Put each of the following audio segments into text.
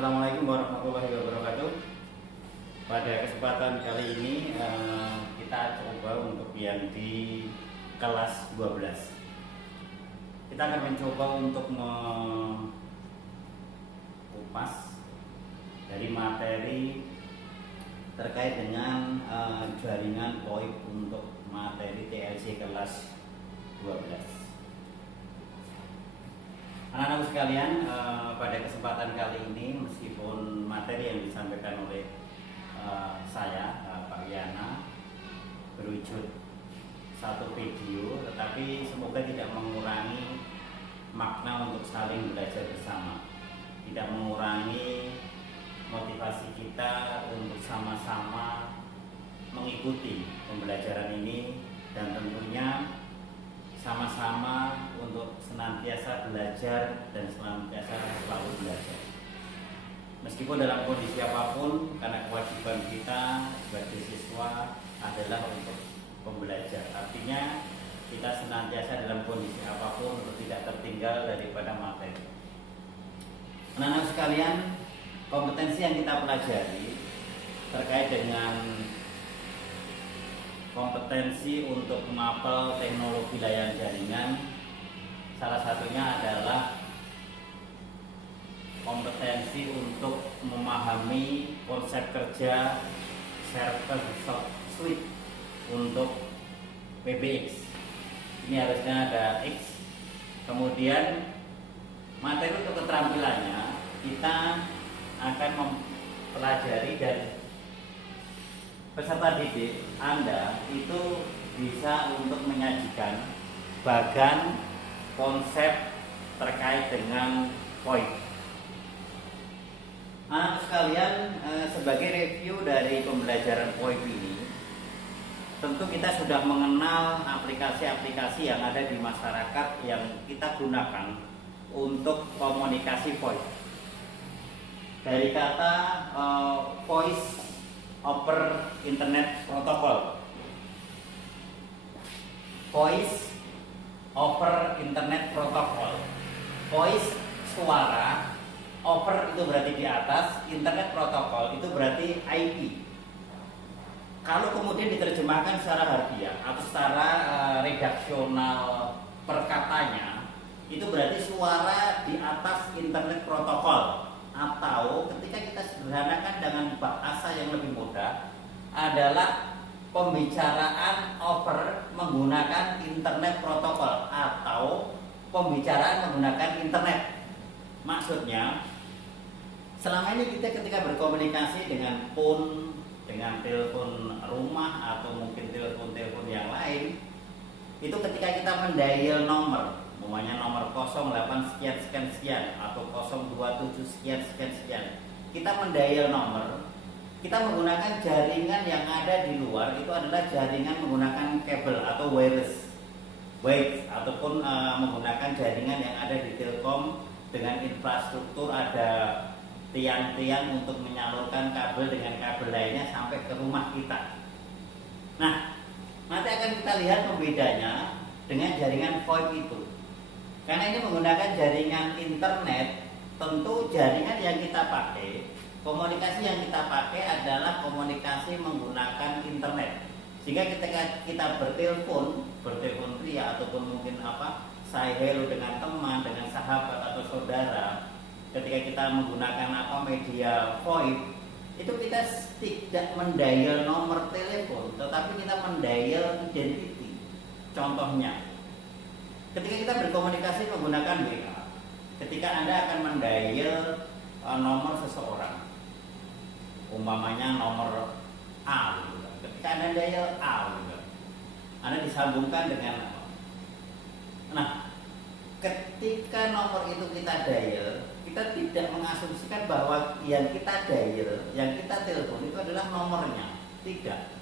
Assalamualaikum warahmatullahi wabarakatuh. Pada kesempatan kali ini kita coba untuk yang di kelas 12. Kita akan mencoba untuk mengupas dari materi terkait dengan jaringan VoIP untuk materi TLC kelas 12. Anak-anak sekalian, pada kesempatan kali ini meskipun materi yang disampaikan oleh saya, Pak Yana, berwujud satu video, tetapi semoga tidak mengurangi makna untuk saling belajar bersama, tidak mengurangi motivasi kita untuk sama-sama mengikuti pembelajaran ini, dan tentunya sama-sama untuk senantiasa belajar dan senantiasa selalu belajar. Meskipun dalam kondisi apapun, karena kewajiban kita sebagai siswa adalah untuk pembelajar. Artinya kita senantiasa dalam kondisi apapun untuk tidak tertinggal daripada materi. Anak-anak sekalian, kompetensi yang kita pelajari terkait dengan kompetensi untuk memapel teknologi layanan jaringan, salah satunya adalah kompetensi untuk memahami konsep kerja server switch untuk PBX. Ini harusnya ada X. Kemudian materi untuk keterampilannya kita akan mempelajari dan peserta didik Anda itu bisa untuk menyajikan bagan konsep terkait dengan VoIP. Anak sekalian, sebagai review dari pembelajaran VoIP ini, tentu kita sudah mengenal aplikasi-aplikasi yang ada di masyarakat yang kita gunakan untuk komunikasi VoIP. Dari kata voice over internet protocol, voice over internet protocol, voice suara, over itu berarti di atas, internet protokol itu berarti IP. Kalau kemudian diterjemahkan secara harfiah atau secara redaksional perkatanya, itu berarti suara di atas internet protokol. Atau ketika kita sederhanakan dengan bahasa yang lebih mudah, adalah pembicaraan over menggunakan internet protokol atau pembicaraan menggunakan internet. Maksudnya, selama ini kita ketika berkomunikasi dengan phone, dengan telepon rumah atau mungkin telepon-telepon yang lain, itu ketika kita mendial nomor, umpamanya nomor 08 sekian sekian sekian atau 027 sekian sekian sekian, kita mendial nomor, kita menggunakan jaringan yang ada di luar, itu adalah jaringan menggunakan kabel atau wireless ataupun menggunakan jaringan yang ada di Telkom dengan infrastruktur ada tiang-tiang untuk menyalurkan kabel dengan kabel lainnya sampai ke rumah kita. Nah, nanti akan kita lihat pembedanya dengan jaringan VoIP itu. Karena ini menggunakan jaringan internet, tentu jaringan yang kita pakai, komunikasi yang kita pakai adalah komunikasi menggunakan internet. Sehingga ketika kita bertelepon pria ataupun mungkin say hello dengan teman, dengan sahabat atau saudara, ketika kita menggunakan media VoIP, itu kita tidak mendial nomor telepon, tetapi kita mendial identity. Contohnya, ketika kita berkomunikasi menggunakan WA, ketika Anda akan mendial nomor seseorang, umpamanya nomor A, ketika Anda dial A, Anda disambungkan dengan apa? Nah, ketika nomor itu kita dial, kita tidak mengasumsikan bahwa yang kita dial, yang kita telepon itu adalah nomornya. Tidak.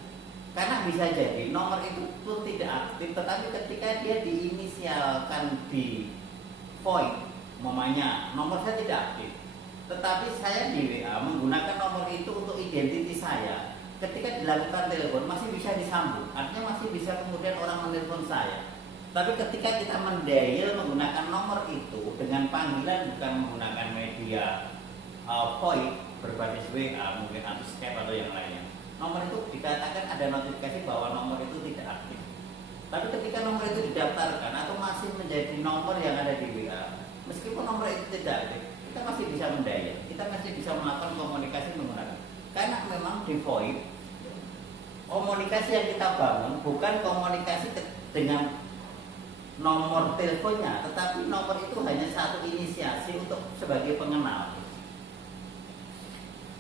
Karena bisa jadi nomor itu pun tidak aktif, tetapi ketika dia diinisialkan di VoIP, umpamanya nomor saya tidak aktif, tetapi saya di WA menggunakan nomor itu untuk identiti saya. Ketika dilakukan telepon masih bisa disambung, artinya masih bisa kemudian orang menelpon saya. Tapi ketika kita mendial menggunakan nomor itu dengan panggilan bukan menggunakan media VoIP berbasis WA mungkin atau Skype atau yang lainnya, nomor itu dikatakan ada notifikasi bahwa nomor itu tidak aktif. Tapi ketika nomor itu didaftarkan atau masih menjadi nomor yang ada di WA, meskipun nomor itu tidak aktif, kita masih bisa mendaya, kita masih bisa melakukan komunikasi menggunakan. Karena memang di VoIP komunikasi yang kita bangun bukan komunikasi dengan nomor teleponnya, tetapi nomor itu hanya satu inisiasi untuk sebagai pengenal.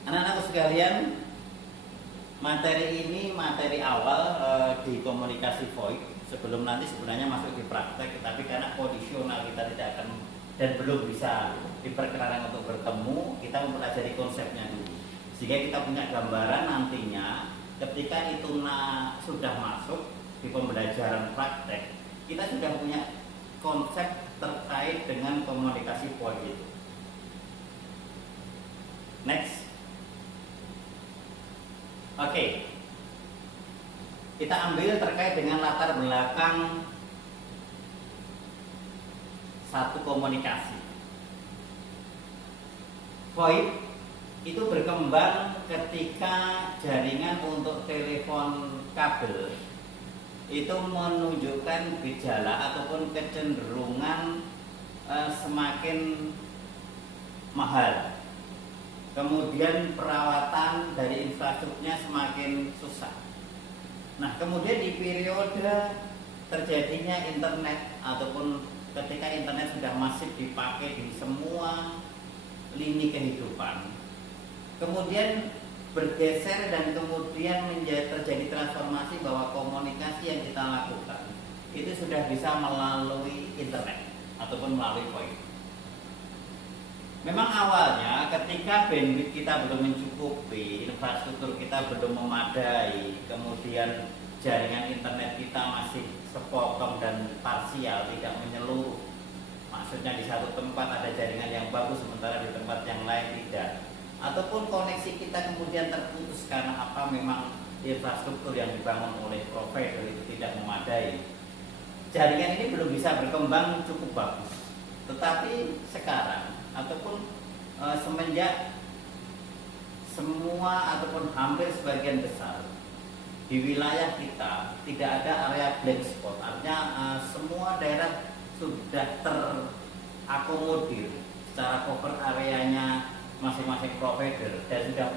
Anak-anak sekalian, materi ini materi awal di komunikasi VoIP sebelum nanti sebenarnya masuk di praktek, tetapi karena kondisional kita tidak akan dan belum bisa diperkenalkan untuk bertemu, kita mempelajari konsepnya dulu sehingga kita punya gambaran nantinya ketika itu sudah masuk di pembelajaran praktek, kita sudah punya konsep terkait dengan komunikasi VoIP itu. Next. Oke. Kita ambil terkait dengan latar belakang satu komunikasi. VoIP itu berkembang ketika jaringan untuk telepon kabel itu menunjukkan gejala ataupun kecenderungan semakin mahal. Kemudian perawatan dari infrastrukturnya semakin susah. Nah, kemudian di periode terjadinya internet ataupun ketika internet sudah masif dipakai di semua lini kehidupan, kemudian bergeser dan kemudian terjadi transformasi bahwa komunikasi yang kita lakukan itu sudah bisa melalui internet ataupun melalui VoIP. Memang awalnya ketika bandwidth kita belum mencukupi, infrastruktur kita belum memadai, kemudian jaringan internet kita masih sepotong dan parsial, tidak menyeluruh. Maksudnya di satu tempat ada jaringan yang bagus sementara di tempat yang lain tidak. Ataupun koneksi kita kemudian terputus karena apa, memang infrastruktur yang dibangun oleh provider itu tidak memadai. Jaringan ini belum bisa berkembang cukup bagus. Tetapi sekarang ataupun semenjak semua ataupun hampir sebagian besar di wilayah kita tidak ada area blank spot, artinya semua daerah sudah terakomodir secara cover areanya masing-masing provider dan sudah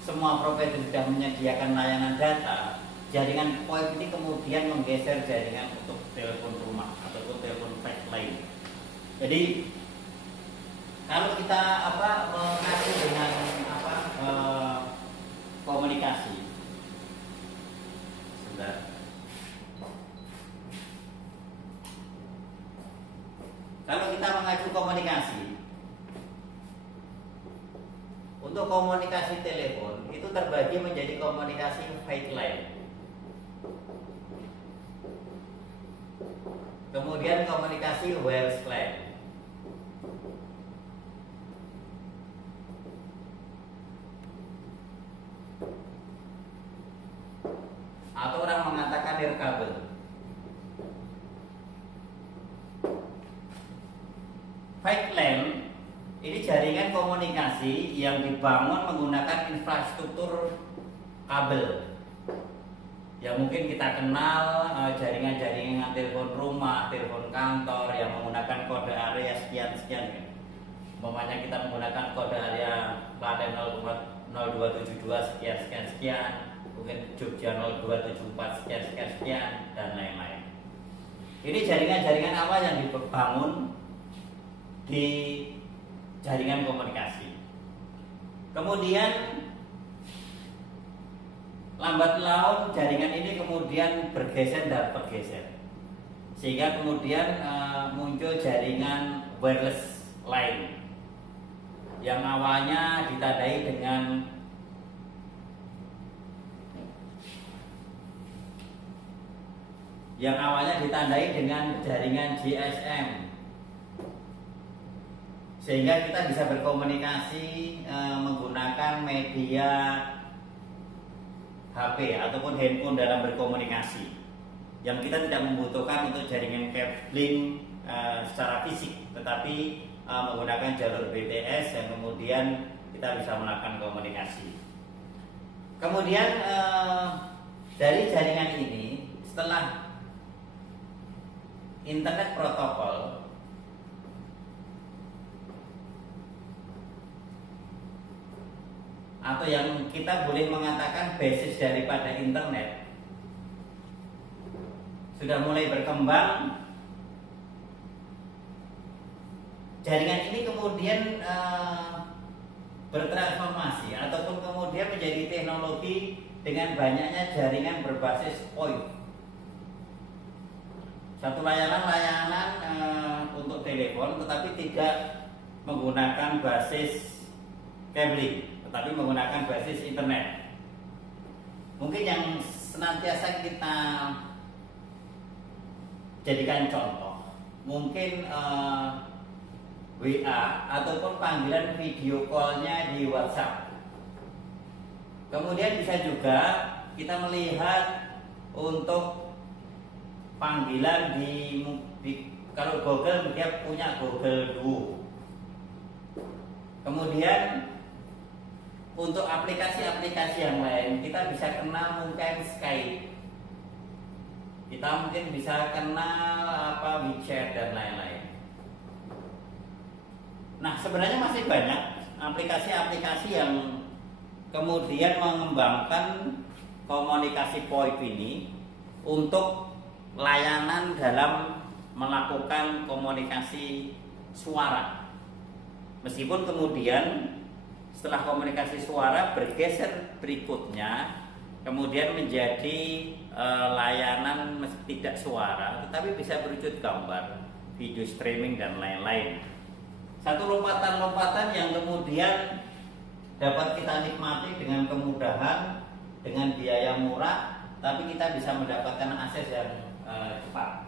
semua provider sudah menyediakan layanan data. Jaringan VoIP ini kemudian menggeser jaringan untuk telepon rumah ataupun telepon fixed line. Jadi kalau kita mengacu dengan komunikasi, sebentar. Kalau kita mengacu komunikasi, untuk komunikasi telepon itu terbagi menjadi komunikasi fixed line, kemudian komunikasi wireless line, atau orang mengatakan nirkabel. Fixed line ini jaringan komunikasi yang dibangun menggunakan infrastruktur kabel. Ya mungkin kita kenal jaringan-jaringan telepon rumah, telepon kantor yang menggunakan kode area sekian-sekian. Umpamanya kita menggunakan kode area Klaten 0272 sekian-sekian, mungkin Jogja 0274 sekian-sekian dan lain-lain. Ini jaringan-jaringan awal yang dibangun di jaringan komunikasi. Kemudian lambat laun jaringan ini kemudian bergeser dan bergeser, sehingga kemudian muncul jaringan wireless line yang awalnya ditandai dengan jaringan GSM, sehingga kita bisa berkomunikasi menggunakan media HP ataupun handphone dalam berkomunikasi, yang kita tidak membutuhkan untuk jaringan cabling secara fisik, tetapi menggunakan jalur BTS yang kemudian kita kita bisa melakukan komunikasi. Kemudian dari jaringan ini, setelah internet protokol atau yang kita boleh mengatakan basis daripada internet sudah mulai berkembang, jaringan ini kemudian bertransformasi ataupun kemudian menjadi teknologi dengan banyaknya jaringan berbasis VoIP. Satu layanan untuk telepon tetapi tidak menggunakan basis cabling, tetapi menggunakan basis internet. Mungkin yang senantiasa kita jadikan contoh, mungkin WA ataupun panggilan video call-nya di WhatsApp. Kemudian bisa juga kita melihat untuk panggilan di kalau Google dia punya Google Duo. Kemudian untuk aplikasi-aplikasi yang lain kita bisa kenal mungkin Skype. Kita mungkin bisa kenal WeChat dan lain-lain. Nah, sebenarnya masih banyak aplikasi-aplikasi yang kemudian mengembangkan komunikasi VoIP ini untuk layanan dalam melakukan komunikasi suara. Meskipun kemudian setelah komunikasi suara bergeser berikutnya kemudian menjadi layanan tidak suara tetapi bisa berwujud gambar, video streaming dan lain-lain. Satu lompatan-lompatan yang kemudian dapat kita nikmati dengan kemudahan, dengan biaya murah, tapi kita bisa mendapatkan akses yang cepat.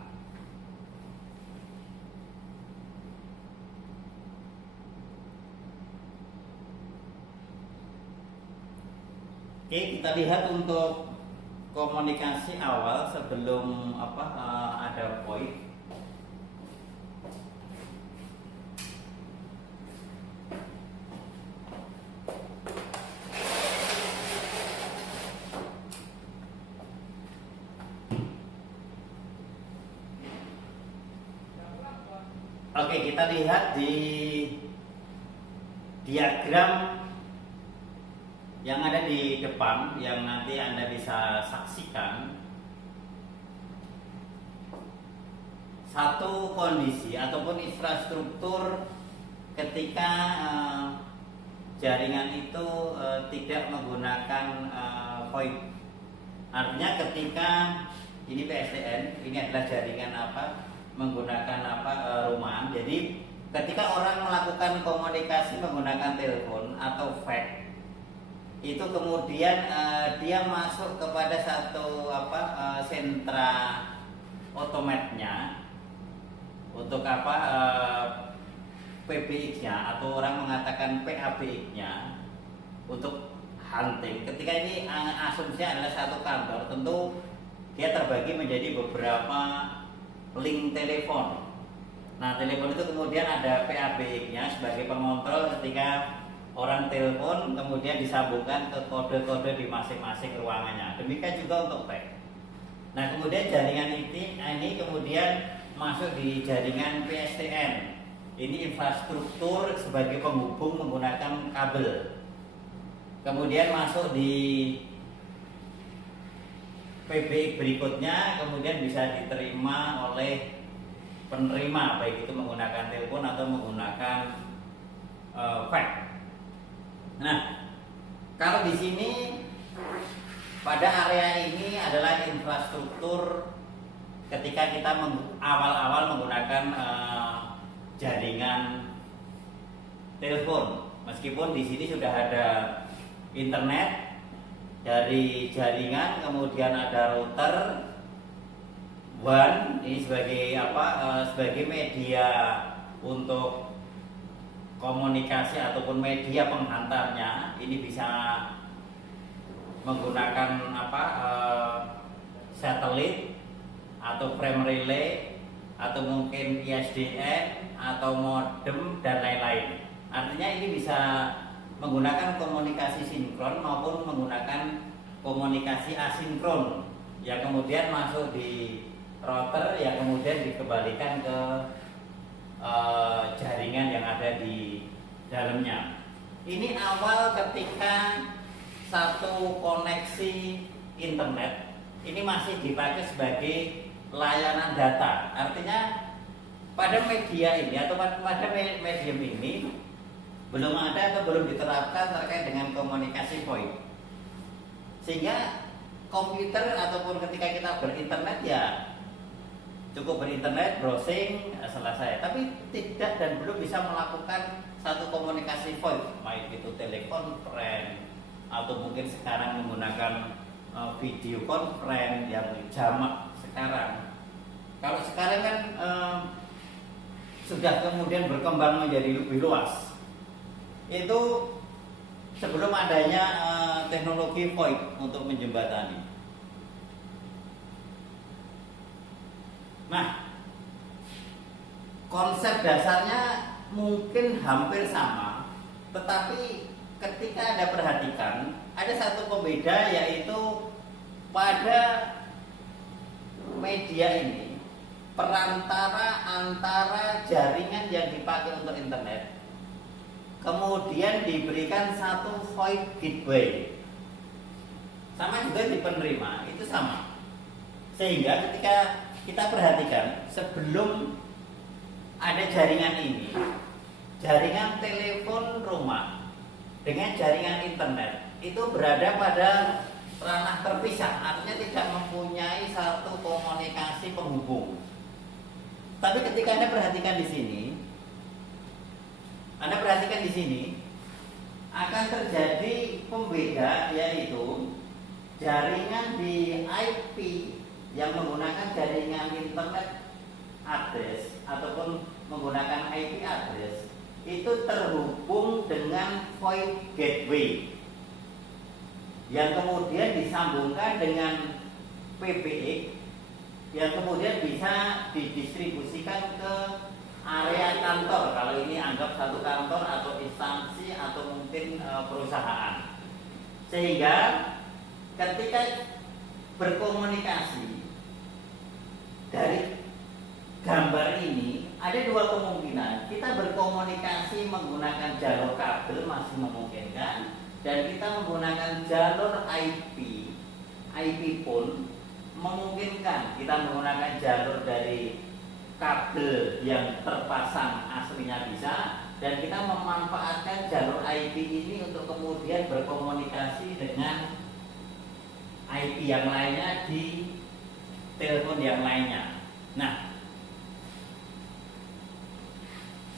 Oke, kita lihat untuk komunikasi awal sebelum ada VoIP. Oke, kita lihat di diagram yang ada di depan yang nanti Anda bisa saksikan. Satu kondisi ataupun infrastruktur ketika jaringan itu tidak menggunakan VoIP. Artinya ketika ini PSTN, ini adalah jaringan menggunakan rumahan. Jadi ketika orang melakukan komunikasi menggunakan telepon atau fax, itu kemudian dia masuk kepada satu sentra otomatnya untuk PBX-nya atau orang mengatakan PABX-nya untuk hunting. Ketika ini asumsinya adalah satu kantor, tentu dia terbagi menjadi beberapa link telepon. Nah, telepon itu kemudian ada PABX-nya sebagai pengontrol ketika orang telepon kemudian disambungkan ke kode-kode di masing-masing ruangannya. Demikian juga untuk fax. Nah, kemudian jaringan ini kemudian masuk di jaringan PSTN. Ini infrastruktur sebagai penghubung menggunakan kabel. Kemudian masuk di PBX berikutnya, kemudian bisa diterima oleh penerima, baik itu menggunakan telepon atau menggunakan fax. Nah, kalau di sini pada area ini adalah infrastruktur ketika kita awal-awal menggunakan jaringan telepon. Meskipun di sini sudah ada internet dari jaringan, kemudian ada router WAN ini sebagai sebagai media untuk komunikasi ataupun media penghantarnya. Ini bisa menggunakan satelit atau frame relay atau mungkin ISDN atau modem dan lain-lain. Artinya ini bisa menggunakan komunikasi sinkron maupun menggunakan komunikasi asinkron yang kemudian masuk di router yang kemudian dikembalikan ke jaringan yang ada di dalamnya. Ini awal ketika satu koneksi internet ini masih dipakai sebagai layanan data. Artinya pada media ini atau pada medium ini belum ada atau belum diterapkan terkait dengan komunikasi VoIP. Sehingga komputer ataupun ketika kita berinternet ya cukup berinternet, browsing, selesai. Tapi tidak dan belum bisa melakukan satu komunikasi VoIP, baik itu telekonferensi atau mungkin sekarang menggunakan video conference yang jamak sekarang. Kalau sekarang kan sudah kemudian berkembang menjadi lebih luas. Itu sebelum adanya teknologi VoIP untuk menjembatani. Nah, konsep dasarnya mungkin hampir sama, tetapi ketika Anda perhatikan, ada satu pembeda yaitu pada media ini, perantara antara jaringan yang dipakai untuk internet, kemudian diberikan satu VoIP gateway. Sama juga di penerima, itu sama. Sehingga ketika kita perhatikan, sebelum ada jaringan ini, jaringan telepon rumah dengan jaringan internet itu berada pada ranah terpisah, artinya tidak mempunyai satu komunikasi penghubung. Tapi ketika Anda perhatikan di sini, akan terjadi pembeda, yaitu jaringan di IP yang menggunakan jaringan internet address ataupun menggunakan IP address itu terhubung dengan VoIP gateway yang kemudian disambungkan dengan PBX yang kemudian bisa didistribusikan ke area kantor. Kalau ini anggap satu kantor atau instansi atau mungkin perusahaan. Sehingga ketika berkomunikasi dari gambar ini ada dua kemungkinan. Kita berkomunikasi menggunakan jalur kabel masih memungkinkan, dan kita menggunakan jalur IP pun memungkinkan. Kita menggunakan jalur dari kabel yang terpasang aslinya bisa, dan kita memanfaatkan jalur IP ini untuk kemudian berkomunikasi dengan IP yang lainnya di telepon yang lainnya. Nah,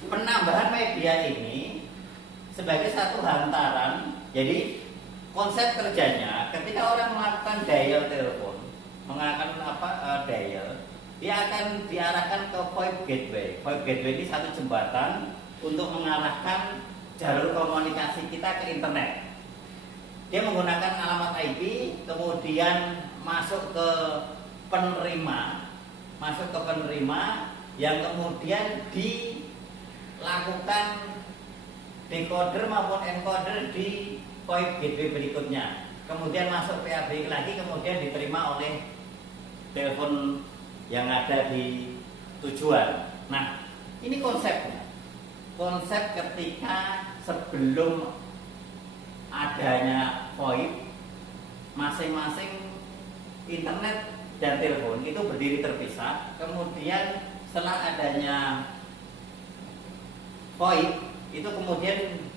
penambahan media ini sebagai satu hantaran. Jadi konsep kerjanya ketika orang melakukan dial telepon, dial, dia akan diarahkan ke VoIP gateway. VoIP gateway ini satu jembatan untuk mengarahkan jalur komunikasi kita ke internet. Dia menggunakan alamat IP, kemudian masuk ke penerima, yang kemudian dilakukan decoder maupun encoder di VoIP gateway berikutnya. Kemudian masuk PABX lagi, kemudian diterima oleh telepon yang ada di tujuan. Nah, ini konsepnya. Konsep ketika sebelum adanya VoIP, masing-masing internet dan telepon itu berdiri terpisah. Kemudian setelah adanya VoIP itu kemudian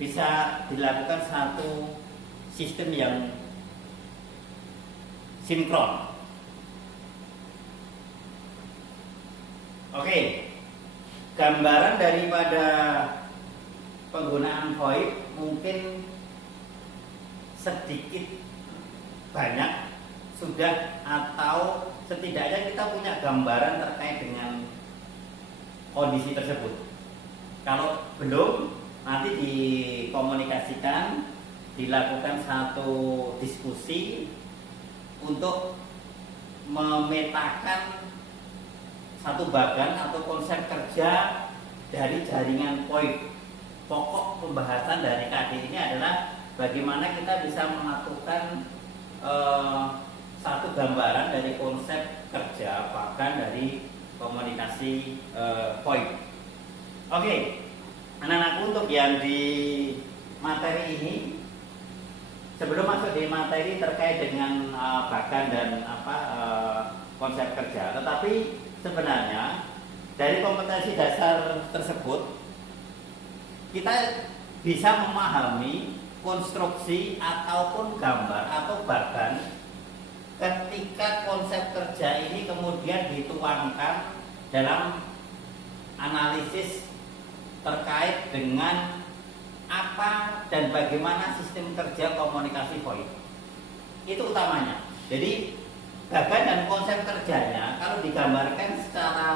bisa dilakukan satu sistem yang sinkron. Oke, gambaran daripada penggunaan VoIP mungkin sedikit banyak sudah, atau setidaknya kita punya gambaran terkait dengan kondisi tersebut. Kalau belum, nanti dikomunikasikan, dilakukan satu diskusi untuk memetakan satu bagan atau konsep kerja dari jaringan VoIP pokok pembahasan dari KD ini adalah bagaimana kita bisa melakukan satu gambaran dari konsep kerja, bahkan dari komunikasi point. Oke, anak-anakku, untuk yang di materi ini, sebelum masuk di materi terkait dengan bahkan dan konsep kerja, tetapi sebenarnya dari kompetensi dasar tersebut kita bisa memahami konstruksi ataupun gambar, atau bahkan ketika konsep kerja ini kemudian dituangkan dalam analisis terkait dengan apa dan bagaimana sistem kerja komunikasi VoIP. Itu utamanya. Jadi bagan dan konsep kerjanya kalau digambarkan secara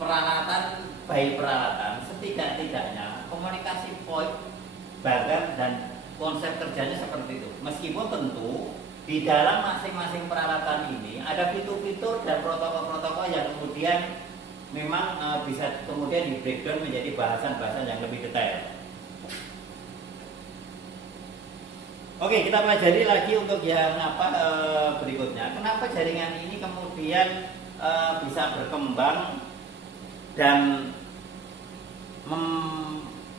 peralatan, baik peralatan, setidak-tidaknya komunikasi VoIP, bagan dan konsep kerjanya seperti itu. Meskipun tentu di dalam masing-masing peralatan ini ada fitur-fitur dan protokol-protokol yang kemudian memang bisa kemudian di breakdown menjadi bahasan-bahasan yang lebih detail. Oke, kita pelajari lagi untuk yang berikutnya. Kenapa jaringan ini kemudian bisa berkembang dan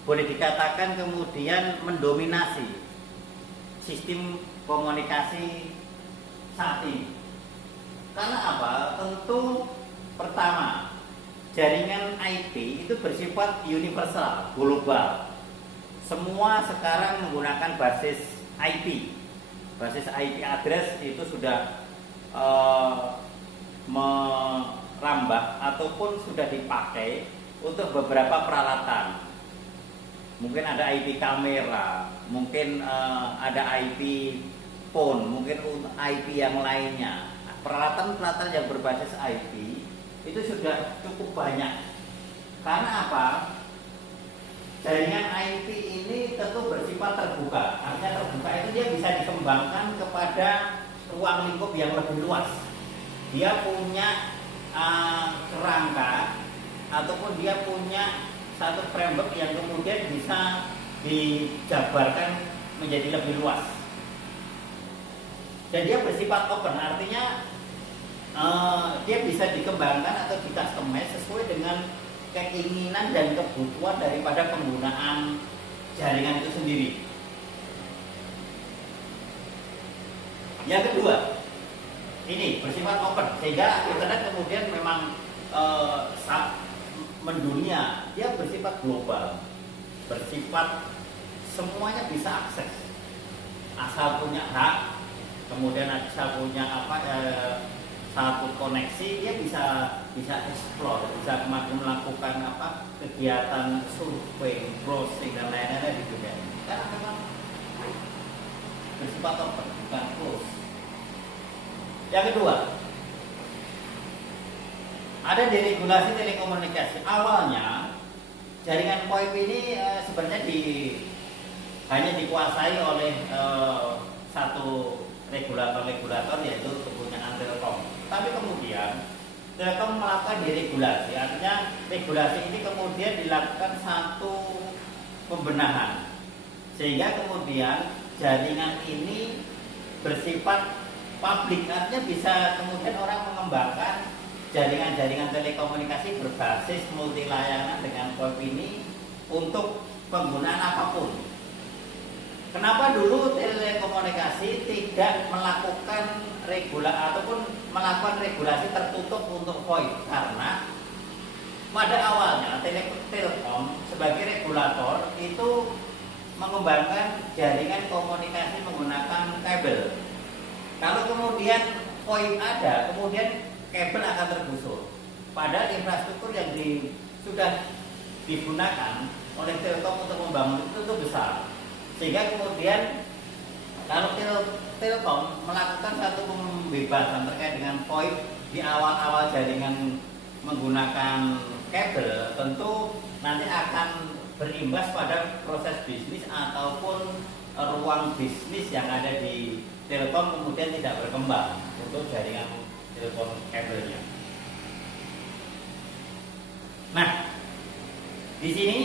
boleh dikatakan kemudian mendominasi sistem komunikasi saat ini. Karena apa? Tentu pertama, jaringan IP itu bersifat universal, global. Semua sekarang menggunakan basis IP. Basis IP address itu sudah merambah ataupun sudah dipakai untuk beberapa peralatan. Mungkin ada IP kamera, mungkin ada IP phone, mungkin IP yang lainnya. Peralatan-peralatan yang berbasis IP itu sudah cukup banyak. Karena apa? Jaringan IP ini tentu bersifat terbuka. Artinya terbuka itu dia bisa dikembangkan kepada ruang lingkup yang lebih luas. Dia punya kerangka ataupun dia punya satu framework yang kemudian bisa dijabarkan menjadi lebih luas. Dan dia bersifat open, artinya dia bisa dikembangkan atau di-customize sesuai dengan keinginan dan kebutuhan daripada penggunaan jaringan itu sendiri. Yang kedua, ini bersifat open, sehingga internet kemudian memang mendunia, dia bersifat global, bersifat semuanya bisa akses, asal punya hak, kemudian asal punya satu koneksi, dia bisa explore, bisa melakukan kegiatan survei, browsing dan lain-lain di dunia ini. Karena memang bersifat open, bukan close. Yang kedua, ada di regulasi telekomunikasi. Awalnya jaringan VoIP ini sebenarnya hanya dikuasai oleh satu regulator yaitu kepunyaan Telkom. Tapi kemudian Telkom melakukan deregulasi, artinya regulasi ini kemudian dilakukan satu pembenahan, sehingga kemudian jaringan ini bersifat publik, artinya bisa kemudian orang mengembangkan jaringan-jaringan telekomunikasi berbasis multi layanan dengan VoIP ini untuk penggunaan apapun. Kenapa dulu telekomunikasi tidak melakukan ataupun melakukan regulasi tertutup untuk VoIP? Karena pada awalnya Telkom sebagai regulator itu mengembangkan jaringan komunikasi menggunakan kabel. Kalau kemudian VoIP ada, kemudian kabel akan tergusur. Padahal infrastruktur yang sudah digunakan oleh Telkom untuk membangun itu besar. Sehingga kemudian kalau Telkom melakukan satu pembebasan terkait dengan VoIP di awal-awal jaringan menggunakan kabel, tentu nanti akan berimbas pada proses bisnis ataupun ruang bisnis yang ada di Telkom kemudian tidak berkembang untuk jaringan telepon kabelnya. Nah, Di sini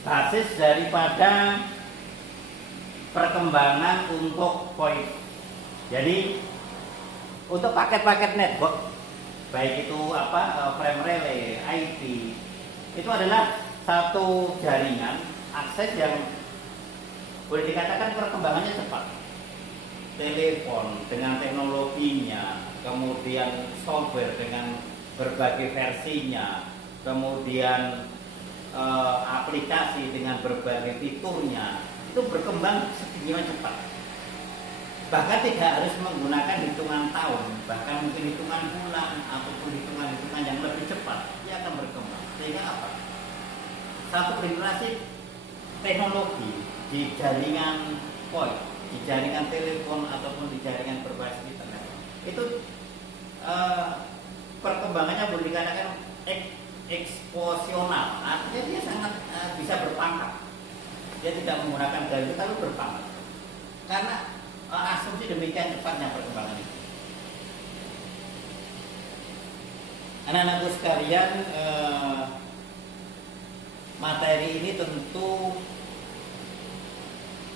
basis daripada perkembangan untuk VoIP. Jadi untuk paket-paket network, baik itu frame relay, IP, itu adalah satu jaringan akses yang boleh dikatakan perkembangannya cepat. Telepon dengan teknologinya, kemudian software dengan berbagai versinya, kemudian aplikasi dengan berbagai fiturnya, itu berkembang sedemikian cepat. Bahkan tidak harus menggunakan hitungan tahun, bahkan mungkin hitungan bulan ataupun hitungan-hitungan yang lebih cepat, dia akan berkembang. Sehingga apa? Satu generasi teknologi di jaringan VoIP, di jaringan telepon ataupun di jaringan berbasis internet, itu perkembangannya boleh dikatakan eksposional. Artinya dia sangat bisa berpangkat. Dia tidak menggunakan garis tapi berpangkat. Karena asumsi demikian cepatnya perkembangan itu. Anak-anakku sekalian, materi ini tentu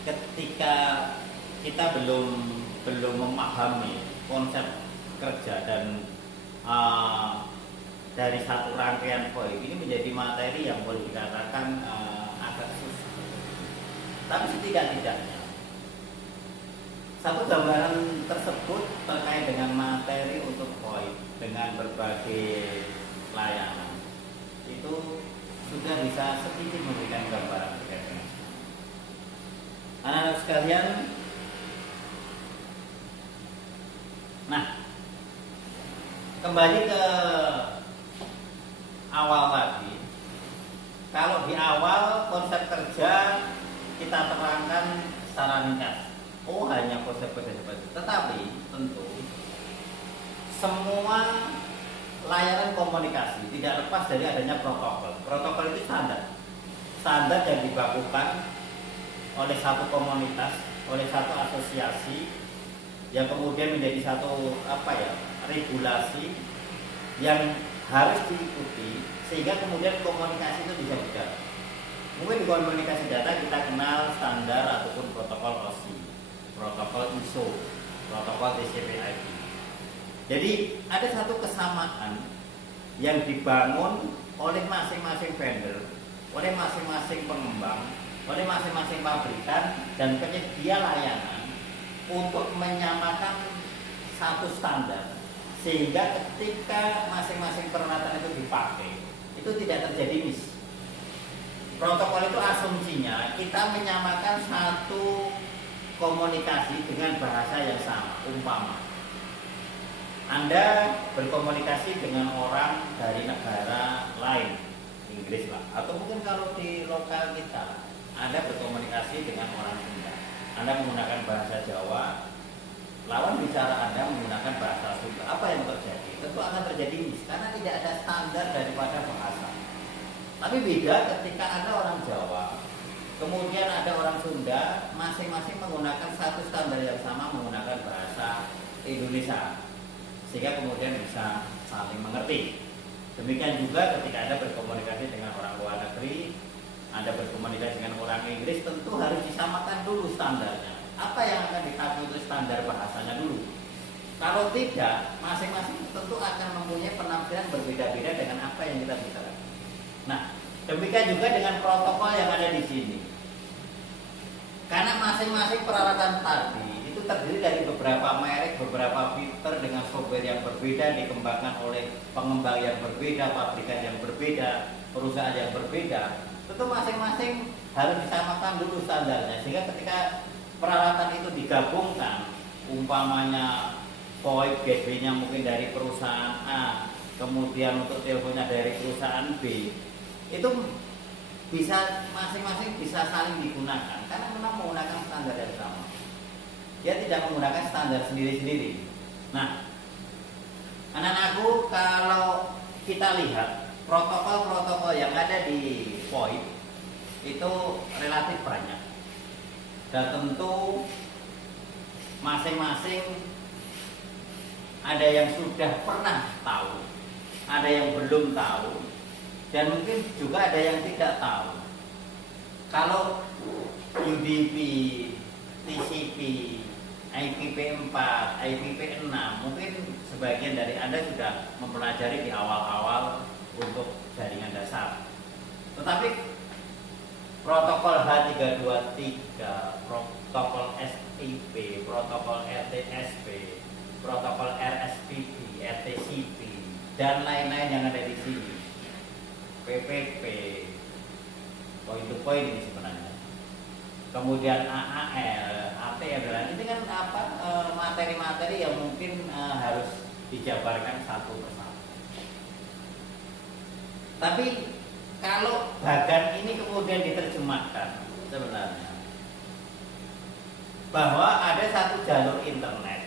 ketika kita belum memahami konsep kerja dan dari satu rangkaian VoIP ini menjadi materi yang boleh dikatakan agak susah. Tapi setidak-tidaknya satu gambaran tersebut terkait dengan materi untuk VoIP dengan berbagai layanan itu sudah bisa sedikit memberikan gambaran terkait dengan anak-anak sekalian. Nah, kembali ke awal tadi. Kalau di awal konsep kerja kita terangkan secara ringkas. Oh, hanya konsep-konsep seperti itu. Tetapi tentu semua layanan komunikasi tidak lepas dari adanya protokol. Protokol itu standar. Standar yang dibakukan oleh satu komunitas, oleh satu asosiasi yang kemudian menjadi satu regulasi yang harus diikuti sehingga kemudian komunikasi itu bisa berjalan. Mungkin di komunikasi data kita kenal standar ataupun protokol OSI, protokol ISO, protokol TCP/IP. Jadi ada satu kesamaan yang dibangun oleh masing-masing vendor, oleh masing-masing pengembang, oleh masing-masing pabrikan dan penyedia layanan untuk menyamakan satu standar sehingga ketika masing-masing peralatan itu dipakai itu tidak terjadi miss. Protokol itu asumsinya kita menyamakan satu komunikasi dengan bahasa yang sama. Umpama Anda berkomunikasi dengan orang dari negara lain, Inggris lah, atau mungkin kalau di lokal kita Anda berkomunikasi dengan orang Sunda, Anda menggunakan bahasa Jawa, lawan bicara Anda menggunakan bahasa Sunda. Apa yang terjadi? Tentu akan terjadi miss karena tidak ada standar daripada bahasa. Tapi beda ketika Anda orang Jawa, kemudian ada orang Sunda, masing-masing menggunakan satu standar yang sama menggunakan bahasa Indonesia, sehingga kemudian bisa saling mengerti. Demikian juga ketika Anda berkomunikasi dengan orang luar negeri, Anda berkomunikasi dengan orang Inggris, tentu harus disamakan dulu standarnya. Apa yang akan dipakai untuk standar bahasanya dulu. Kalau tidak, masing-masing tentu akan mempunyai penampilan berbeda-beda dengan apa yang kita bicarakan. Nah, demikian juga dengan protokol yang ada di sini. Karena masing-masing peralatan tadi itu terdiri dari beberapa merek, beberapa fitur dengan software yang berbeda, dikembangkan oleh pengembang yang berbeda, pabrikan yang berbeda, perusahaan yang berbeda. Tentu masing-masing harus disamakan dulu standarnya, sehingga ketika peralatan itu digabungkan, umpamanya VoIP gateway-nya mungkin dari perusahaan A, kemudian untuk teleponnya dari perusahaan B, itu bisa masing-masing bisa saling digunakan karena memang menggunakan standar yang sama. Dia tidak menggunakan standar sendiri-sendiri. Nah, anak-anakku, kalau kita lihat protokol-protokol yang ada di VoIP itu relatif banyak. Dan tentu masing-masing ada yang sudah pernah tahu, ada yang belum tahu, Dan mungkin juga ada yang tidak tahu kalau UDP, TCP, IPv4, IPv6, mungkin sebagian dari Anda sudah mempelajari di awal-awal untuk jaringan dasar. Tetapi protokol H323, protokol SIP, protokol RTSP, protokol RSPP, RTCP, dan lain-lain yang ada di sini, PPP, point to point ini sebenarnya. Kemudian AAL, ATL, ini kan apa materi-materi yang mungkin harus dijabarkan satu persatu. Tapi kalau bagan ini kemudian diterjemahkan sebenarnya bahwa ada satu jalur internet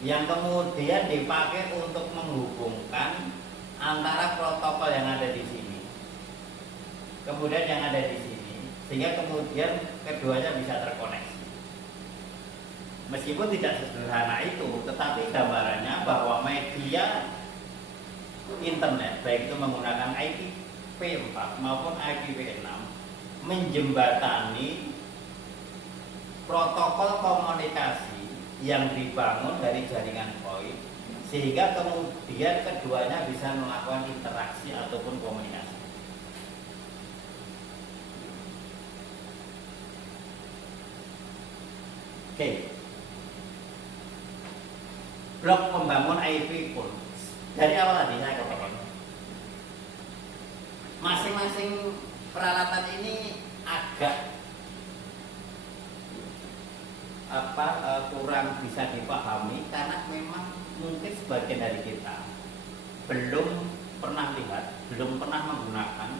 yang kemudian dipakai untuk menghubungkan antara protokol yang ada di sini, kemudian yang ada di sini, sehingga kemudian keduanya bisa terkoneksi. Meskipun tidak sederhana itu, tetapi gambarannya bahwa media internet baik itu menggunakan IPv4 maupun IPv6 menjembatani protokol komunikasi yang dibangun dari jaringan VoIP, sehingga kemudian keduanya bisa melakukan interaksi ataupun komunikasi. Oke. Blok pembangun IP pun dari awal tadi saya katakan masing-masing peralatan ini agak kurang bisa dipahami karena memang mungkin sebagian dari kita belum pernah lihat, belum pernah menggunakan,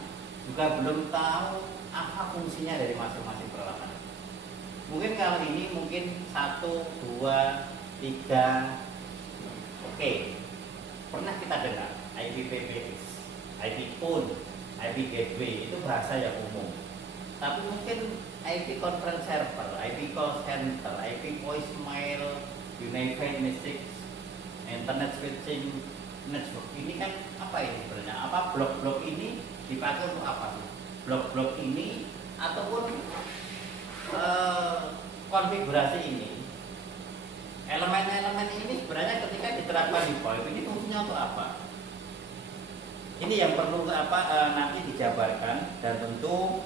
juga belum tahu apa fungsinya dari masing-masing peralatan. Mungkin kalau ini mungkin 1, 2, 3, oke, pernah kita dengar IPv6, IP phone, IP gateway, itu bahasa yang umum. Tapi mungkin IP conference server, IP call center, IP voicemail, unified message, internet switching network, ini kan apa ini sebenarnya? Apa blok-blok ini dipakai untuk apa sih? Blok-blok ini ataupun konfigurasi ini, elemen-elemen ini sebenarnya ketika diterapkan di VoIP ini fungsinya untuk apa? Ini yang perlu nanti dijabarkan, dan tentu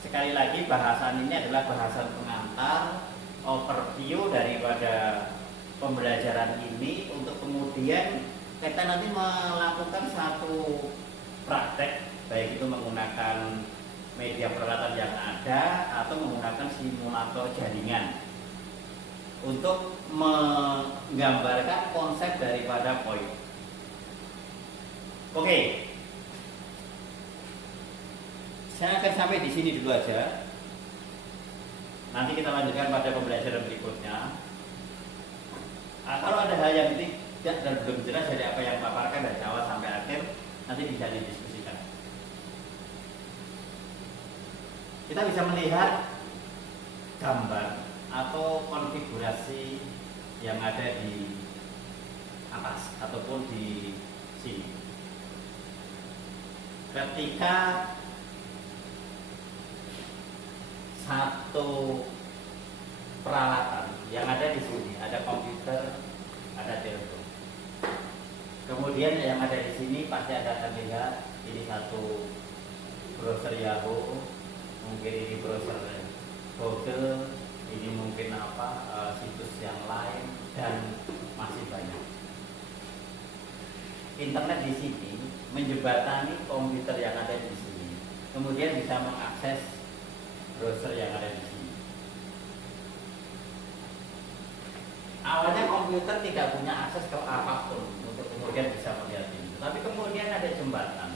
sekali lagi bahasan ini adalah bahasan pengantar, overview daripada pembelajaran ini untuk kemudian kita nanti melakukan satu praktek, baik itu menggunakan media peralatan yang ada atau menggunakan simulator jaringan untuk menggambarkan konsep daripada VoIP. Oke. Saya akan sampai di sini dulu aja. Nanti kita lanjutkan pada pembelajaran berikutnya. Kalau ada hal yang tidak dan belum jelas dari apa yang paparkan dari awal sampai akhir, nanti bisa didiskusikan. Kita bisa melihat gambar atau konfigurasi yang ada di atas ataupun di sini. Ketika satu peralatan yang ada di sini, ada komputer, ada telepon. Kemudian yang ada di sini pasti ada terlihat ini satu browser Yahoo, mungkin ini browser Google, ini mungkin situs yang lain, dan masih banyak. Internet di sini menjembatani komputer yang ada di sini, kemudian bisa mengakses browser yang ada di sini. Awalnya komputer tidak punya akses ke apapun untuk kemudian bisa melihat ini, tapi kemudian ada jembatan,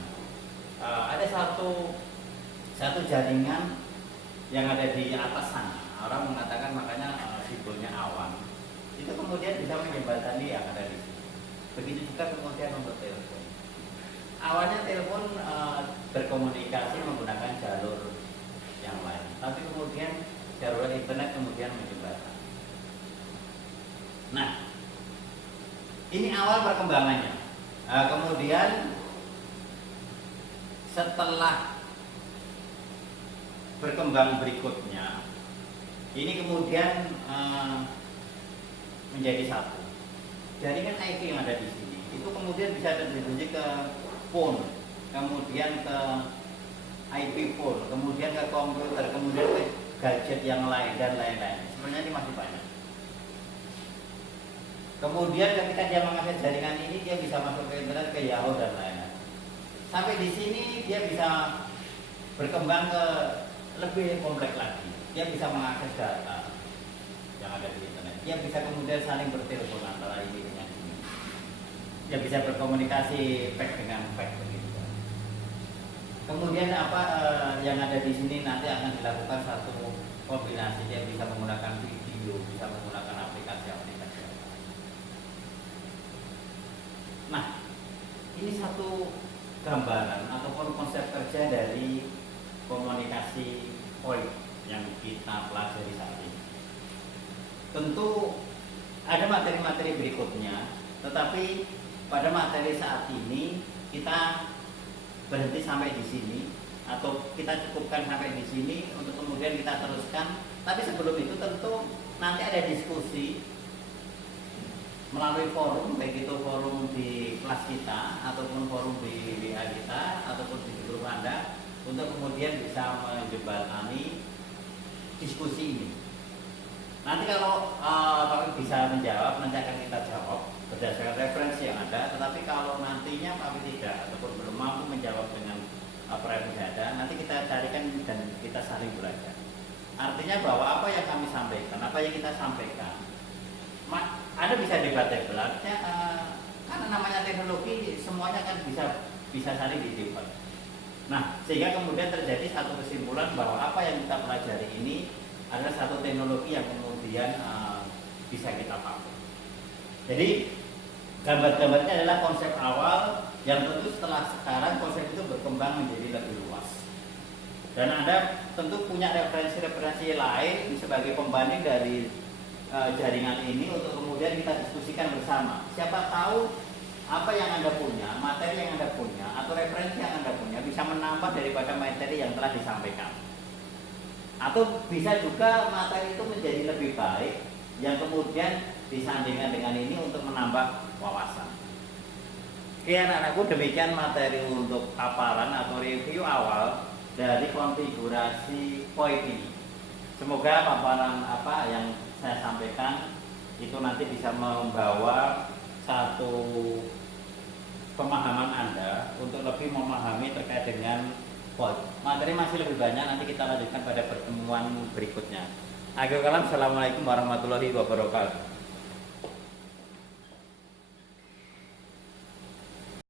ada satu jaringan yang ada di atas sana. Orang mengatakan makanya simbolnya awan. Itu kemudian bisa menjembatani yang ada di sini. Begitu juga kemudian nomor telepon. Awalnya telepon berkomunikasi menggunakan jalur yang lain, tapi kemudian jalur internet kemudian menjembatani. Nah, ini awal perkembangannya. Kemudian setelah berkembang berikutnya, ini kemudian menjadi satu. Jaringan IP yang ada di sini itu kemudian bisa terdistribusi ke phone, kemudian ke IP phone, kemudian ke komputer, kemudian ke gadget yang lain dan lain-lain. Sebenarnya ini masih banyak. Kemudian ketika dia mengakses jaringan ini, dia bisa masuk ke internet, ke Yahoo dan lain-lain. Sampai di sini dia bisa berkembang ke lebih kompleks lagi. Dia bisa mengakses data yang ada di internet. Dia bisa kemudian saling bertelepon antara ini dengan ini. Dia bisa berkomunikasi fax dengan fax begitu. Kemudian apa yang ada di sini nanti akan dilakukan satu kombinasi. Dia bisa menggunakan video, bisa menggunakan aplikasi-aplikasi. Nah, ini satu gambaran ataupun konsep kerja dari komunikasi VoIP yang kita pelajari saat ini. Tentu ada materi-materi berikutnya, tetapi pada materi saat ini kita berhenti sampai di sini atau kita cukupkan sampai di sini untuk kemudian kita teruskan. Tapi sebelum itu tentu nanti ada diskusi melalui forum, baik itu forum di kelas kita ataupun forum di WA kita ataupun di grup Anda, untuk kemudian bisa menjembatani diskusi ini. Nanti kalau Pak bisa menjawab, nanti akan kita jawab berdasarkan referensi yang ada. Tetapi kalau nantinya Pak tidak ataupun belum mampu menjawab dengan referensi yang ada, nanti kita carikan dan kita saling belajar. Artinya bahwa apa yang kami sampaikan, apa yang kita sampaikan, ada bisa debatable, artinya karena namanya teknologi semuanya kan bisa saling didebat. Nah, sehingga kemudian terjadi satu kesimpulan bahwa apa yang kita pelajari ini adalah satu teknologi yang kemudian bisa kita pakai. Jadi gambar-gambarnya adalah konsep awal yang tentu setelah sekarang konsep itu berkembang menjadi lebih luas. Dan Anda tentu punya referensi-referensi lain sebagai pembanding dari jaringan ini untuk kemudian kita diskusikan bersama. Siapa tahu apa yang Anda punya, materi yang Anda punya, atau referensi yang Anda punya bisa menambah daripada materi yang telah disampaikan. Atau bisa juga materi itu menjadi lebih baik yang kemudian disandingkan dengan ini untuk menambah wawasan. Oke anak-anakku, demikian materi untuk paparan atau review awal dari konfigurasi VoIP ini. Semoga paparan apa yang saya sampaikan itu nanti bisa membawa satu pemahaman Anda untuk lebih memahami terkait dengan VoIP. Materi masih lebih banyak, nanti kita lanjutkan pada pertemuan berikutnya. Akhirul kalam, assalamualaikum warahmatullahi wabarakatuh.